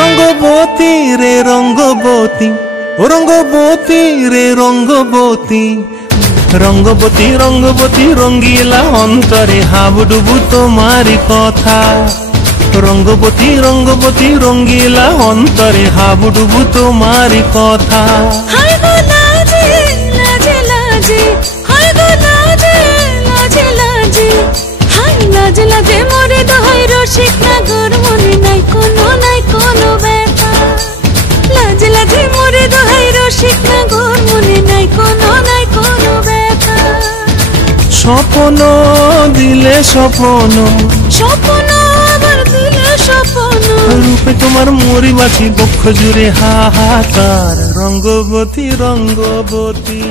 রঙ্গবতী রে রঙ্গবতী, ও রঙ্গবতী রে রঙ্গবতী, রঙ্গবতী রঙ্গবতী রঙ্গিলা অন্তরে হাবুডুবু তোমারি কথা। রঙ্গবতী রঙ্গবতী রঙ্গিলা অন্তরে হাবুডুবু তোমারি কথা। হায় গো লাজে লাজে লাজে, হায় গো লাজে লাজে লাজে, হায় লাজে লাজে মরে দোহাই রসিক নাগর মনে নাই কোনো ব্যথা। লাজে লাজে মরে দোহাই রসিক নাগর মনে নাই কোনো ব্যথা। স্বপ্ন দিলে স্বপ্ন, স্বপ্ন আবার দিলে স্বপ্ন, রূপে তোমার মরি বাঁচি বক্ষ জুড়ে হাহাকার। রঙ্গবতী রঙ্গবতী।